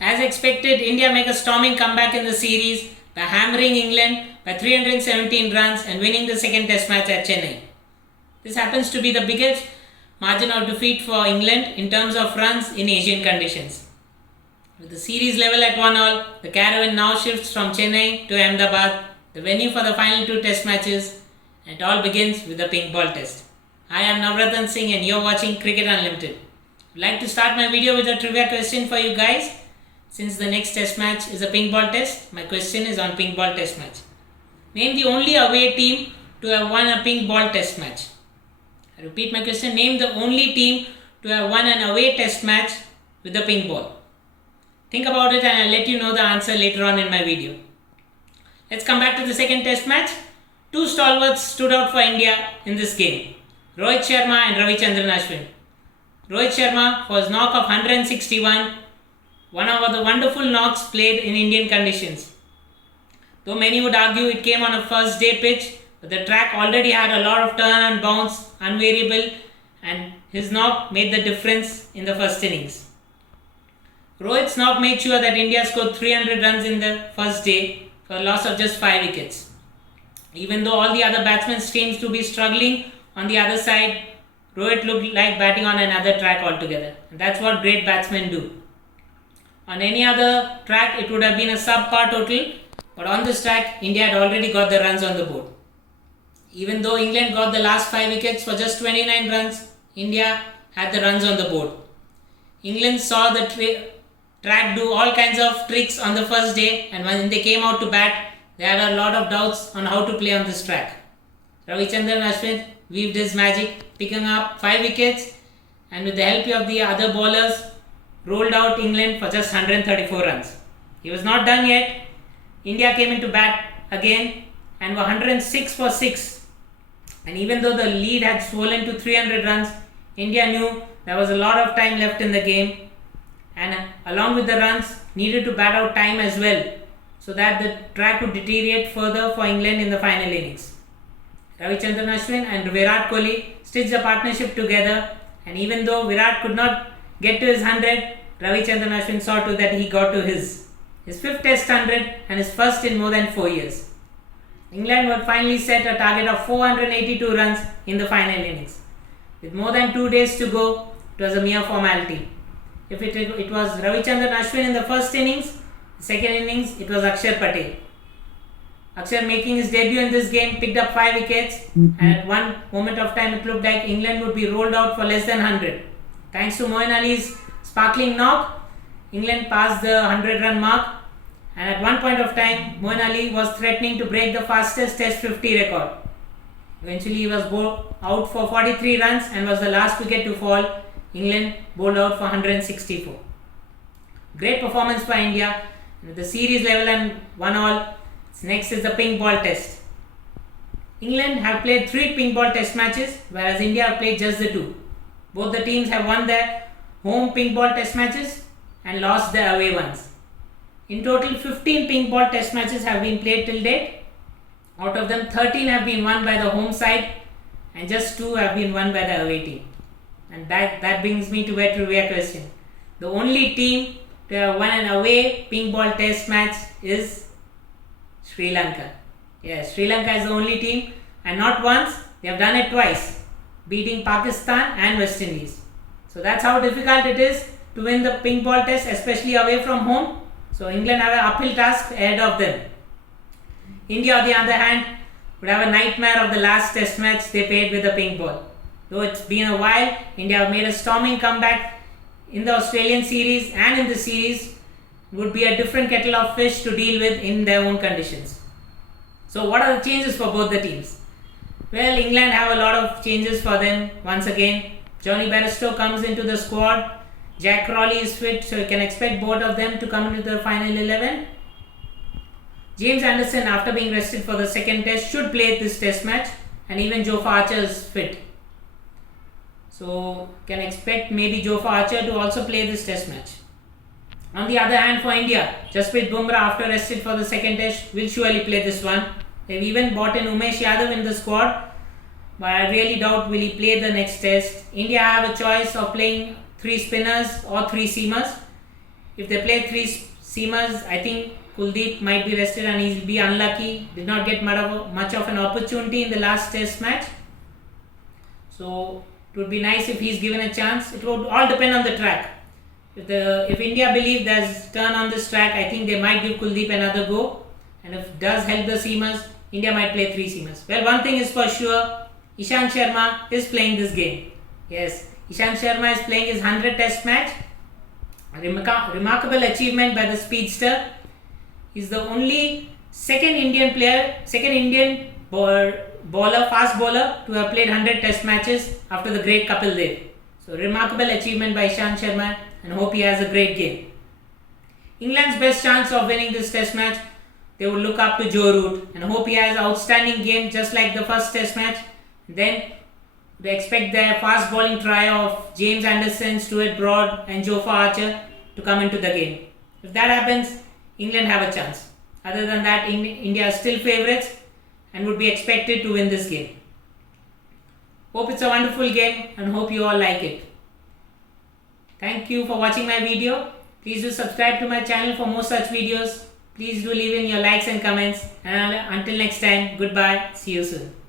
As expected, India make a storming comeback in the series by hammering England by 317 runs and winning the second test match at Chennai. This happens to be the biggest margin of defeat for England in terms of runs in Asian conditions. With the series level at 1-all, the caravan now shifts from Chennai to Ahmedabad, the venue for the final two test matches, and it all begins with the pink ball test. Hi, I am Navratan Singh and you are watching Cricket Unlimited. I'd like to start my video with a trivia question for you guys. Since the next test match is a pink ball test, my question is on pink ball test match. Name the only away team to have won a pink ball test match. I repeat my question, name the only team to have won an away test match with the pink ball. Think about it and I'll let you know the answer later on in my video. Let's come back to the second test match. Two stalwarts stood out for India in this game, Rohit Sharma and Ravichandran Ashwin. Rohit Sharma for his knock of 161, one of the wonderful knocks played in Indian conditions. Though many would argue it came on a first day pitch, but the track already had a lot of turn and bounce, unvariable, and his knock made the difference in the first innings. Rohit's knock made sure that India scored 300 runs in the first day for a loss of just 5 wickets. Even though all the other batsmen seems to be struggling on the other side, Rohit looked like batting on another track altogether. And that's what great batsmen do. On any other track, it would have been a subpar total, but on this track, India had already got the runs on the board. Even though England got the last 5 wickets for just 29 runs, India had the runs on the board. England saw the track do all kinds of tricks on the first day, and when they came out to bat, they had a lot of doubts on how to play on this track. Ravichandran Ashwin weaved his magic, picking up 5 wickets, and with the help of the other bowlers, rolled out England for just 134 runs. He was not done yet. India came into bat again and were 106 for 6. And even though the lead had swollen to 300 runs, India knew there was a lot of time left in the game, and along with the runs, needed to bat out time as well, so that the track would deteriorate further for England in the final innings. Ravichandran Ashwin and Virat Kohli stitched the partnership together, and even though Virat could not get to his 100, Ravichandran Ashwin saw to that he got to his 5th test 100 and his first in more than 4 years. England would finally set a target of 482 runs in the final innings. With more than 2 days to go, it was a mere formality. If it was Ravichandran Ashwin in the first innings, the second innings it was Akshar Patel. Akshar, making his debut in this game, picked up 5 wickets, and at one moment of time it looked like England would be rolled out for less than 100. Thanks to Moeen Ali's sparkling knock, England passed the 100-run mark, and at one point of time, Moeen Ali was threatening to break the fastest Test 50 record. Eventually, he was out for 43 runs and was the last wicket to fall. England bowled out for 164. Great performance by India. With the series level and 1-all, next is the pink ball test. England have played 3 pink ball test matches, whereas India have played just the 2. Both the teams have won their home pink ball test matches and lost their away ones. In total, 15 pink ball test matches have been played till date. Out of them, 13 have been won by the home side and just 2 have been won by the away team. And that brings me to a trivia question. The only team to have won an away pink ball test match is Sri Lanka. Yes, Sri Lanka is the only team, and not once, they have done it twice, beating Pakistan and West Indies. So that's how difficult it is to win the pink ball test, especially away from home. So England have an uphill task ahead of them. India, on the other hand, would have a nightmare of the last test match they played with the pink ball. Though it's been a while, India have made a storming comeback in the Australian series and in the series. It would be a different kettle of fish to deal with in their own conditions. So what are the changes for both the teams? Well, England have a lot of changes for them. Once again, Johnny Bairstow comes into the squad. Jack Crawley is fit, so you can expect both of them to come into the final 11. James Anderson, after being rested for the second test, should play this test match, and even Jofra Archer is fit. So can expect maybe Jofra Archer to also play this test match. On the other hand, for India, Jasprit Bumrah, after rested for the second test, will surely play this one. They've even brought in Umesh Yadav in the squad, but I really doubt will he play the next test. India have a choice of playing 3 spinners or 3 seamers. If they play three seamers, I think Kuldeep might be rested and he'll be unlucky. Did not get much of an opportunity in the last test match. So it would be nice if he's given a chance. It would all depend on the track. If India believe there's turn on this track, I think they might give Kuldeep another go. And if it does help the seamers, India might play three seamers. Well, one thing is for sure, Ishant Sharma is playing this game. Yes, Ishant Sharma is playing his 100th test match. A remarkable achievement by the speedster. He's the only second Indian fast bowler to have played 100 test matches after the great Kapil Dev. So remarkable achievement by Ishant Sharma, and hope he has a great game. England's best chance of winning this test match, they would look up to Joe Root and hope he has an outstanding game just like the first test match. Then they expect their fast bowling trio of James Anderson, Stuart Broad and Jofra Archer to come into the game. If that happens, England have a chance. Other than that, India are still favourites and would be expected to win this game. Hope it's a wonderful game and hope you all like it. Thank you for watching my video. Please do subscribe to my channel for more such videos. Please do leave in your likes and comments. And until next time, goodbye. See you soon.